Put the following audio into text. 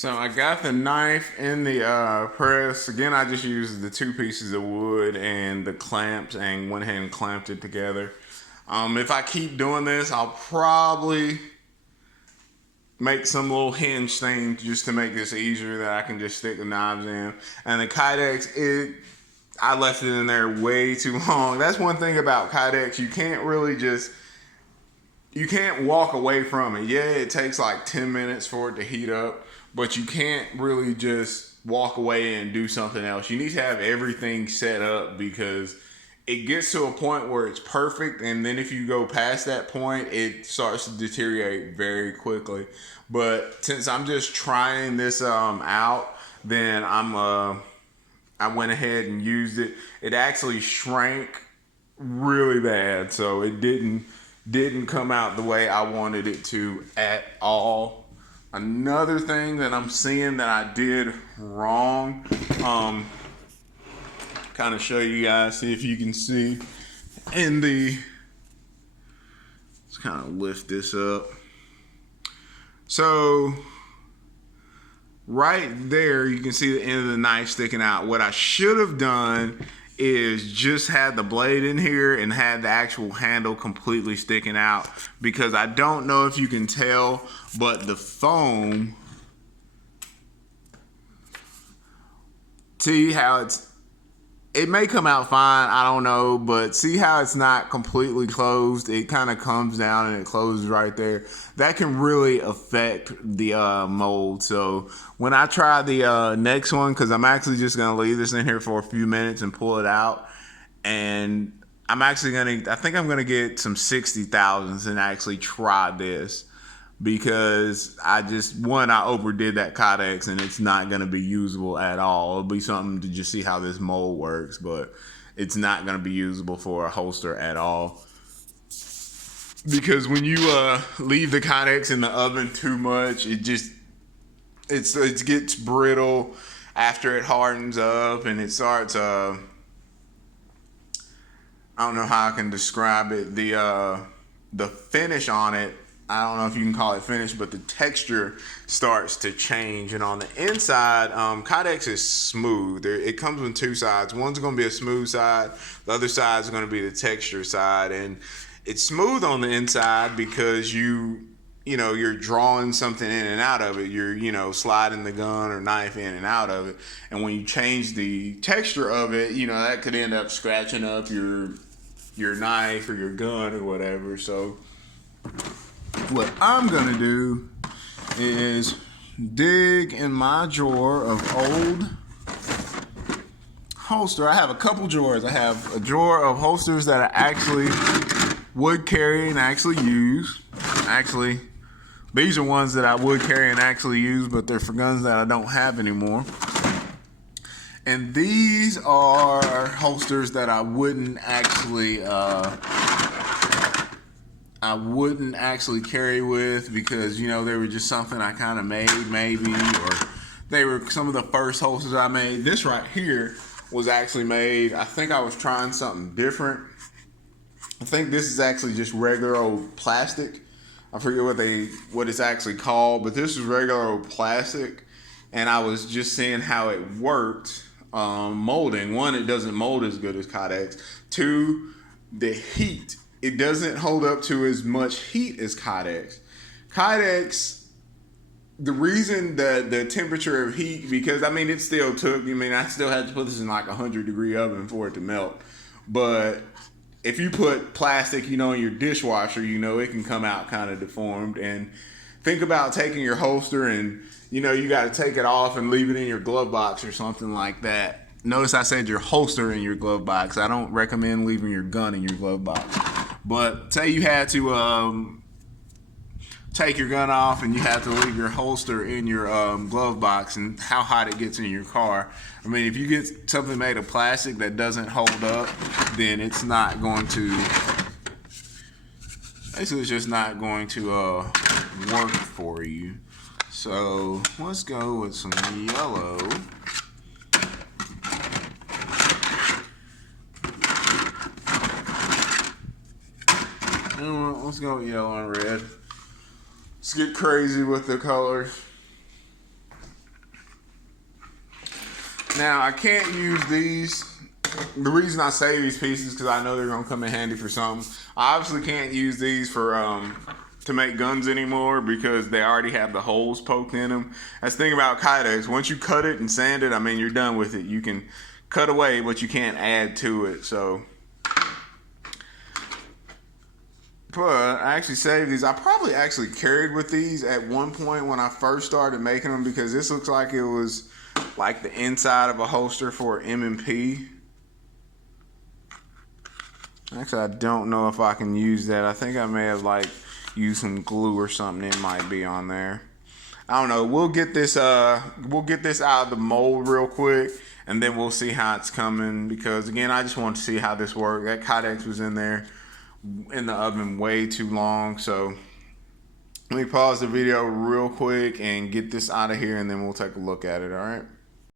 So I got the knife in the press. Again, I just used the two pieces of wood and the clamps and went ahead and clamped it together. If I keep doing this, I'll probably make some little hinge thing just to make this easier that I can just stick the knives in. And the Kydex, I left it in there way too long. That's one thing about Kydex. You can't walk away from it. Yeah, it takes like 10 minutes for it to heat up, but you can't really just walk away and do something else. You need to have everything set up because it gets to a point where it's perfect, and then if you go past that point, it starts to deteriorate very quickly. But since I'm just trying this out, then I went ahead and used it. It actually shrank really bad, so it didn't come out the way I wanted it to at all. Another thing that I'm seeing that I did wrong, kind of show you guys, see if you can see let's kind of lift this up. So right there, you can see the end of the knife sticking out. What I should have done is just had the blade in here and had the actual handle completely sticking out, because I don't know if you can tell, but the foam, see how it may come out fine, I don't know, but see how it's not completely closed? It kind of comes down and it closes right there. That can really affect the mold. So when I try the next one, because I'm actually just going to leave this in here for a few minutes and pull it out, and I think I'm going to get some 60,000s and actually try this, because I overdid that Kydex and it's not going to be usable at all. It'll be something to just see how this mold works, but it's not going to be usable for a holster at all. Because when you leave the Kydex in the oven too much, it gets brittle after it hardens up, and it starts I don't know how I can describe it. The finish on it, I don't know if you can call it finish, but the texture starts to change. And on the inside, Kydex is smooth. It comes with two sides. One's going to be a smooth side. The other side is going to be the texture side. And it's smooth on the inside because you're drawing something in and out of it. You're sliding the gun or knife in and out of it. And when you change the texture of it, that could end up scratching up your knife or your gun or whatever. So what I'm gonna do is dig in my drawer of old holster. I have a couple drawers. I have a drawer of holsters that I actually would carry and actually use. Actually, these are ones that I would carry and actually use, but they're for guns that I don't have anymore. And these are holsters that I wouldn't actually carry with, because they were just something I kind of made, maybe, or they were some of the first holsters I made. This right here was actually made, I think I was trying something different. I think this is actually just regular old plastic. I forget what it's actually called, but this is regular old plastic, and I was just seeing how it worked molding. One, it doesn't mold as good as Kydex. Two, the heat. It doesn't hold up to as much heat as Kydex. Kydex, the reason the temperature of heat, because it still took, I still had to put this in like a 100-degree oven for it to melt. But if you put plastic, in your dishwasher, it can come out kind of deformed. And think about taking your holster and, you got to take it off and leave it in your glove box or something like that. Notice I said your holster in your glove box. I don't recommend leaving your gun in your glove box. But say you had to take your gun off and you have to leave your holster in your glove box, and how hot it gets in your car. If you get something made of plastic that doesn't hold up, then it's not going to, basically it's just not going to work for you. So let's go with some yellow. Let's go with yellow and red. Let's get crazy with the colors. Now I can't use these. The reason I save these pieces because I know they're gonna come in handy for something. I obviously can't use these for to make guns anymore because they already have the holes poked in them. That's the thing about Kydex. Once you cut it and sand it, I mean, you're done with it. You can cut away, but you can't add to it. So, but I actually saved these. I probably actually carried with these at one point when I first started making them because this looks like it was like the inside of a holster for M&P. Actually, I don't know if I can use that. I think I may have like used some glue or something. It might be on there. I don't know. We'll get this out of the mold real quick, and then we'll see how it's coming. Because again, I just want to see how this works. That Kydex was in there in the oven way too long. So let me pause the video real quick and get this out of here, and then we'll take a look at it. All right.